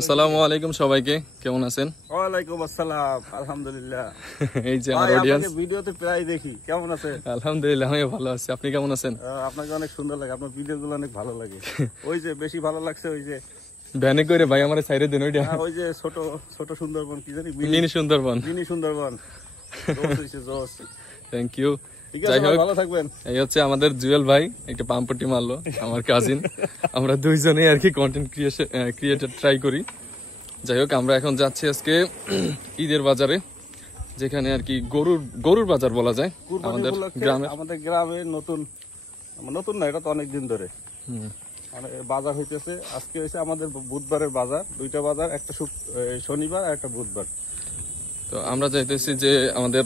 আসসালামু আলাইকুম সবাইকে, কেমন আছেন? ওয়ালাইকুম আসসালাম, আলহামদুলিল্লাহ। এই যে আমার অডিয়েন্স, ভিডিওতে প্রায় দেখি, কেমন আছেন? আলহামদুলিল্লাহ আমি ভালো আছি, আপনি কেমন আছেন? আপনাকে অনেক সুন্দর লাগে, আপনার ভিডিওগুলো অনেক ভালো লাগে। ওই যে বেশি ভালো লাগছে ওই যে ভ্যানে করে ভাই আমার সাইডে দেন ওইটা, ওই যে ছোট ছোট সুন্দরবন, কি জানি মিনি সুন্দরবন, মিনি সুন্দরবন। জোস হইছে, জোস। Thank you. ঠিক আছে, ভালো থাকবেন। এই হচ্ছে আমাদের জুয়েল ভাই, একটা পাম্পটি মারলো, আমার কাজিন। আমরা দুইজনেই আর কি কন্টেন্ট ক্রিয়েটর ট্রাই করি। যাই হোক, আমরা এখন যাচ্ছি আজকে ঈদের বাজারে, যেখানে আর কি গরুর বাজার বলা যায় আমাদের গ্রামে। আমাদের গ্রামে নতুন নতুন না, এটা তো অনেকদিন ধরে মানে বাজার হইতেছে। আজকে হয়েছে আমাদের বুধবারের বাজার, দুইটা বাজার, একটা শনিবার আর একটা বুধবার। তো আমরা চাইতেছি যে আমাদের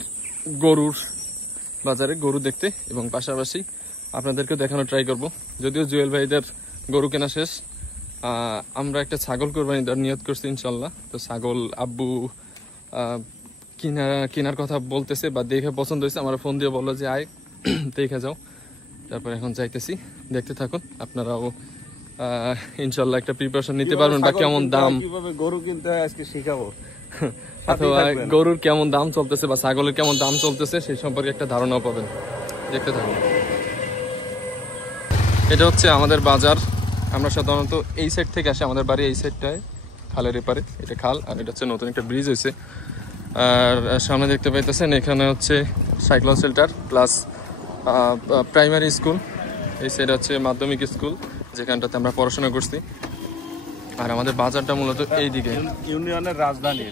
গরুর বাজারে গরু দেখতে, এবং পাশাপাশি আপনাদেরকে দেখানো ট্রাই করব। যদিও জুয়েল ভাইদের গরু কেনা শেষ, আমরা একটা ছাগল কোরবানি দেওয়ার নিয়ত করছি ইনশাল্লাহ। তো ছাগল আব্বু কেনার কথা বলতেছে বা দেখে পছন্দ হয়েছে, আমার ফোন দিয়ে বললো যে আয় দেখে যাও। তারপর এখন যাইতেছি, দেখতে থাকুন আপনারাও। ইনশাল্লাহ একটা প্রিপারেশন নিতে পারবেন, বা কেমন দাম, কিভাবে গরু কিনতে হয় আজকে শিখাবো, অথবা গরুর কেমন দাম চলতেছে বা ছাগলের কেমন দাম চলতেছে সেই সম্পর্কে একটা ধারণাও পাবেন। দেখতে থাকুন। এটা হচ্ছে আমাদের বাজার। আমরা সাধারণত এই সাইড থেকে আসি, আমাদের বাড়ি এই সাইডটায়, খালের এপারে। এটা খাল, আর এটা হচ্ছে নতুন একটা ব্রিজ হয়েছে। আর সামনে দেখতে পাইতেছেন এখানে হচ্ছে cyclone shelter plus primary school. এই সাইড হচ্ছে মাধ্যমিক স্কুল, যেখানটাতে আমরা পড়াশোনা করছি। আর আমাদের বাজারটা মূলত এইদিকে, ইউনিয়নের রাজধানী।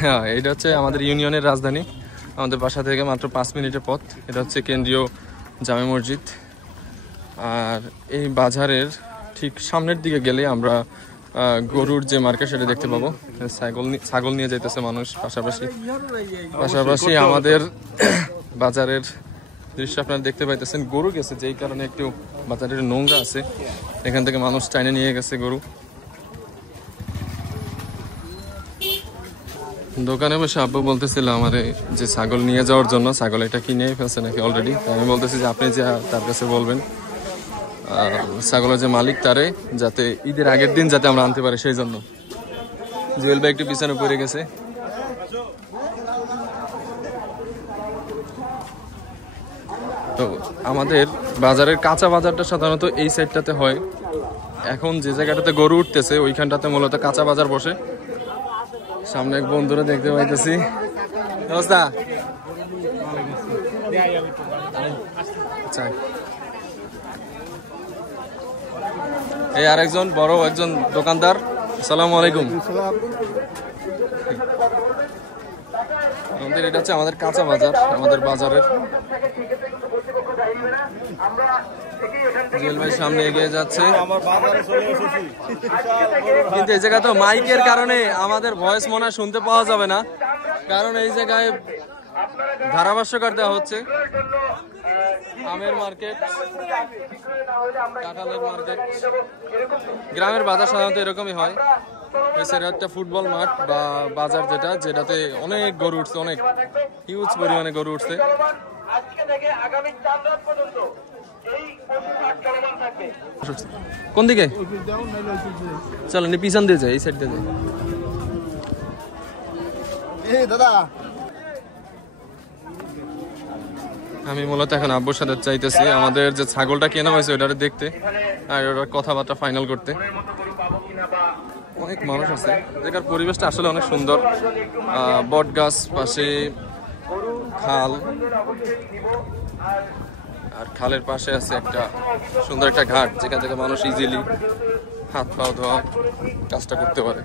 হ্যাঁ, এটা হচ্ছে আমাদের ইউনিয়নের রাজধানী। আমাদের বাসা থেকে মাত্র 5 মিনিটের পথ। এটা হচ্ছে কেন্দ্রীয় জামে মসজিদ। আর এই বাজারের ঠিক সামনের দিকে গেলে আমরা গরুর যে মার্কেট সেটা দেখতে পাবো। ছাগল নিয়ে যাইতেছে মানুষ। পাশাপাশি আমাদের বাজারের দৃশ্য আপনারা দেখতে পাইতেছেন। গরু গেছে, যেই কারণে একটু বাজারের নোংরা আছে, এখান থেকে মানুষ টাইনে নিয়ে গেছে গরু। দোকানে বসে আব্বু বলতেছিল আমার যে ছাগল নিয়ে যাওয়ার জন্য, ছাগল এটা কিনে ফেলছে নাকি অলরেডি। আমি বলতেছি যে আপনি যে তার কাছে বলবেন, ছাগলের যে মালিক তারে, যাতে ঈদের আগের দিন যাতে আমরা আনতে পারি, সেই জন্য। জুয়েল ভাই একটু পিছনে পড়ে গেছে। তো আমাদের বাজারের কাঁচা বাজারটা সাধারণত এই সাইডটাতে হয়। এখন যে জায়গাটাতে গরু উঠতেছে ওইখানটাতে মূলত কাঁচা বাজার বসে। সামনে এক বন্ধুরা দেখতে পাইতেছি। অবস্থা আচ্ছা, এই আরেকজন বড় একজন দোকানদার। আসসালামু আলাইকুম। আমাদের এটা হচ্ছে আমাদের কাঁচা বাজার, আমাদের বাজারের। জুয়েল ভাই সামনে এগিয়ে যাচ্ছে, কিন্তু এই জায়গা তো মাইকের কারণে আমাদের ভয়েস মনে হয় শুনতে পাওয়া যাবে না, কারণ এই জায়গায় ধারাভাষ্যকার দেওয়া হচ্ছে। আমের মার্কেট, কাঁঠালের মার্কেট, গ্রামের বাজার সাধারণত এরকমই হয়। এছাড়া একটা ফুটবল মাঠ বা বাজার যেটাতে অনেক গরু উঠছে, অনেক হিউজ পরিমাণে গরু উঠছে। কোন দিকে? চলো পিছন দিয়ে যাই, এই সাইড দিয়ে যাই। আমি মূলত এখন আব্বুর সাথে চাইতেছি আমাদের যে ছাগলটা কেনা হয়েছে ওটা দেখতে, আর ওটার কথাবার্তা ফাইনাল করতে। অনেক মানুষ আছে, যেটার পরিবেশটা আসলে অনেক সুন্দর। বট গাছ, পাশে খাল, আর খালের পাশে আছে একটা সুন্দর একটা ঘাট, যেখান থেকে মানুষ ইজিলি হাত পাও ধোয়া কাজটা করতে পারে।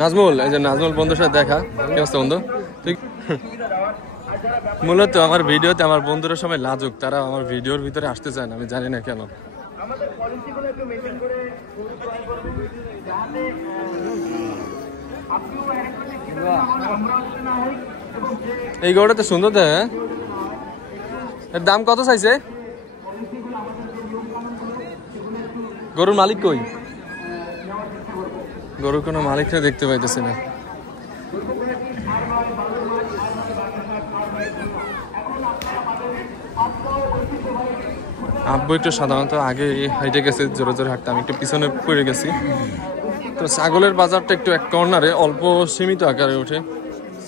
নাজমুল, এই যে নাজমুল বন্ধুর সাথে দেখা। কি অবস্থা বন্ধু? ঠিক। মূলত আমার ভিডিওতে আমার বন্ধুরা সবাই লাজুক, তারা আমার ভিডিওর ভিতরে আসতে চায় না, আমি জানি না কেন। এই গরুটা তো সুন্দর দেয়। এর দাম কত চাইছে? গরুর মালিক কই? গরুর কোনো মালিককে দেখতে পাইতেছি না। আব্বু একটু সাধারণত আগে হাইটে গেছে, জোরে জোরে হাঁটতে, আমি একটু পিছনে পড়ে গেছি। তো ছাগলের বাজারটা একটু এক কর্নারে অল্প সীমিত আকারে ওঠে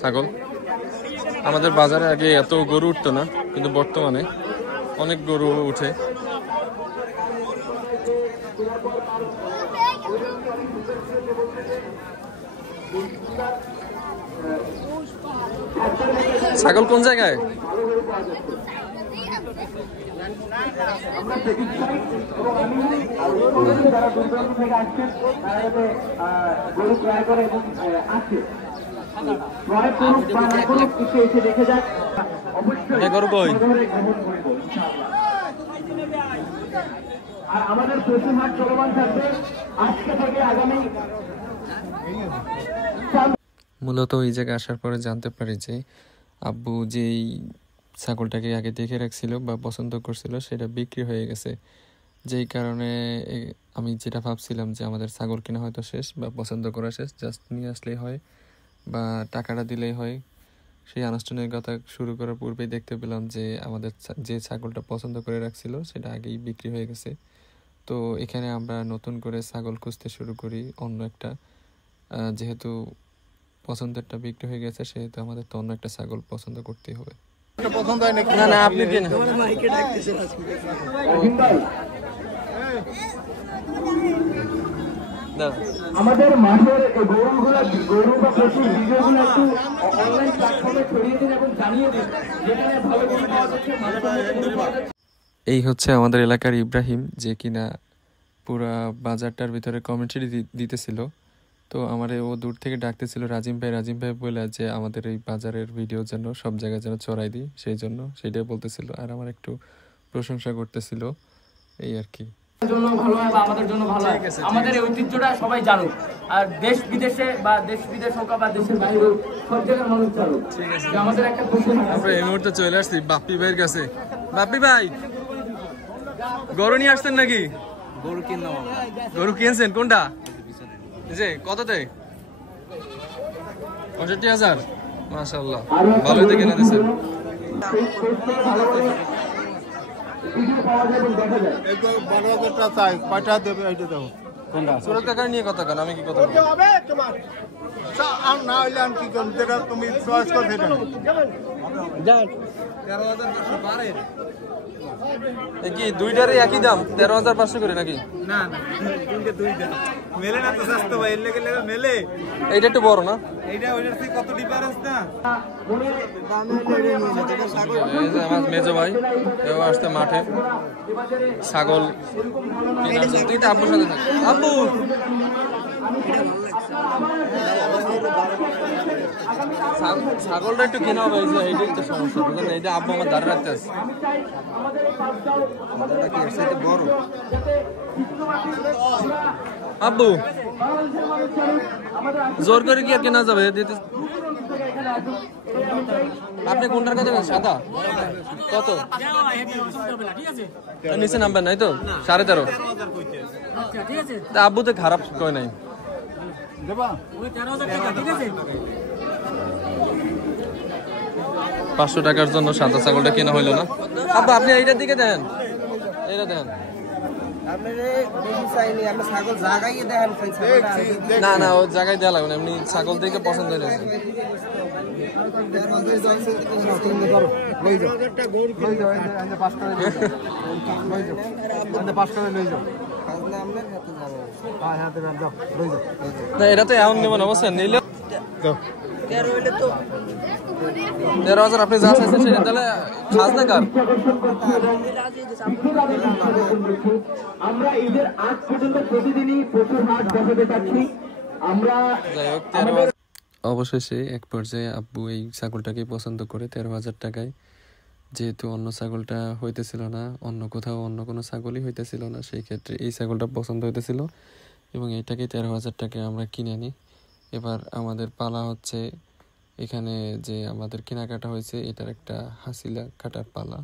ছাগল। আমাদের বাজারে আগে এত গরু উঠতো না, কিন্তু বর্তমানে অনেক গরু উঠে। ছাগল কোন জায়গায়? গরু কই? আর আমাদের প্রচুর হাট চলমান থাকবে আজকে থেকে আগামী। মূলত এই জায়গায় আসার পরে জানতে পারি যে আব্বু যেই ছাগলটাকে আগে দেখে রাখছিল বা পছন্দ করছিল সেটা বিক্রি হয়ে গেছে। যেই কারণে আমি যেটা ভাবছিলাম যে আমাদের ছাগল কেনা হয়তো শেষ বা পছন্দ করা শেষ, জাস্ট নিয়ে আসলেই হয় বা টাকাটা দিলেই হয়, সেই আনুষ্ঠানিকতা শুরু করার পূর্বেই দেখতে পেলাম যে আমাদের যে ছাগলটা পছন্দ করে রাখছিল সেটা আগেই বিক্রি হয়ে গেছে। তো এখানে আমরা নতুন করে ছাগল খুঁজতে শুরু করি অন্য একটা, যেহেতু পছন্দেরটা বিক্রি হয়ে গেছে সেহেতু আমাদের তো অন্য একটা ছাগল পছন্দ করতেই হবে। না না, আপনি কেন আমাদের মাঠের গরুগুলো, গরু বা পশুর ভিডিওগুলো একটু অনলাইন প্ল্যাটফর্মে ছড়িয়ে দিন এবং জানিয়ে দিন যেখানে ভালো গরু পাওয়া যাচ্ছে। এই হচ্ছে আমাদের এলাকার ইব্রাহিম, যে কিনা পুরা বাজারটার ভিতরে কমেন্ট্রি দিতেছিল। তো আমার ও দূর থেকে ডাকতেছিল রাজিম ভাই বলে, যে আমাদের এই বাজারের ভিডিও যেন সব জায়গায় যেন ছড়াই দিই, সেই জন্য সেটাই বলতেছিল আর আমার একটু প্রশংসা করতেছিল, এই আর কি। জন্য ভালো হয় বা আমাদের জন্য ভালো হয়, আমাদের এই ঐতিহ্যটা সবাই জানুক, আর দেশ বিদেশে বা দেশ বিদেশ হোক বা দেশের বাইরে হোক সব জায়গার মানুষ জানুক। ঠিক আছে, আমাদের একটা খুশি। আমরা এই মুহূর্তে চলে আসছি বাপ্পি ভাইয়ের কাছে। বাপ্পি ভাই, গরু নিয়ে আসছেন নাকি? গরু কিনলাম। গরু কিনছেন কোনটা? যে কততে? 65,000। মাশাআল্লাহ, ভালোই দেখে না দিয়েছেন। সুরত কাকার নিয়ে কথা কেন? আমি কি কথা বলবো? তুমি চয়েস করে 13,500 কি দুইটারই একই দাম? 13,500 করে নাকি? না না, দুইটা মেলে না তো, সস্তা ভাই, এর লেগে মেলে। এইটা একটু বড় না? এইটা ওইটার থেকে কত ডিফারেন্স না? এই যে আমার মেজো ভাই এও আসতে মাঠে ছাগল কেনার জন্য। তুই তো আব্বুর সাথে থাক। আব্বু, ছাগলটা একটু কেনা হবে, এই যে এইটাই তো সমস্যা, বুঝলেন? এইটা আব্বু আমার দাঁড়া রাখতে আছে। বড় আব্বু, জোর করে কি আর কেনা যাবে? আপনি কোনটার কথা বলেন? সাদা কত? নিচে নামবেন নাই তো? 13.5। তা আব্বু তো খারাপ কয় নাই। 500 টাকার জন্য সাদা ছাগলটা কেনা হইলো না। আব্বা, আপনি এইটার দিকে দেন, এইটা দেন। না না, ও জায়গায় দেওয়া লাগবে না, এমনি ছাগল দেখে পছন্দ হয়েছে। না, এটা তো এমন নেবেন অবশ্যই, নিলে 13,000 আপনি যা চাইছেন সেটা তাহলে খাজনা কার? আমরা ঈদের আগ পর্যন্ত প্রতিদিনই প্রচুর হাট বসাতে পারছি আমরা। যাই হোক, 13,000 অবশেষে এক পর্যায়ে আব্বু এই ছাগলটাকে পছন্দ করে 13,000 টাকায়, যেহেতু অন্য ছাগলটা হইতেছিল না, অন্য কোথাও অন্য কোনো ছাগলই হইতেছিল না, সেই ক্ষেত্রে এই ছাগলটা পছন্দ হইতেছিল এবং এইটাকে 13,000 টাকায় আমরা কিনে নিই। এবার আমাদের পালা হচ্ছে এখানে যে আমাদের কেনাকাটা হয়েছে এটার একটা হাসিলা কাটার পালা,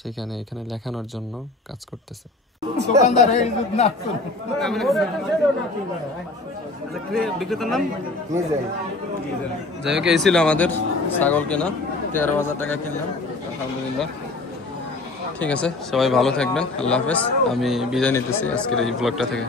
সেখানে এখানে লেখানোর জন্য কাজ করতেছে। যাই হোক, এই ছিল আমাদের ছাগল কেনা, 13,000 টাকা কিনলাম, আলহামদুলিল্লাহ। ঠিক আছে, সবাই ভালো থাকবেন, আল্লাহ হাফেজ। আমি বিদায় নিতেছি আজকের এই ব্লগটা থেকে।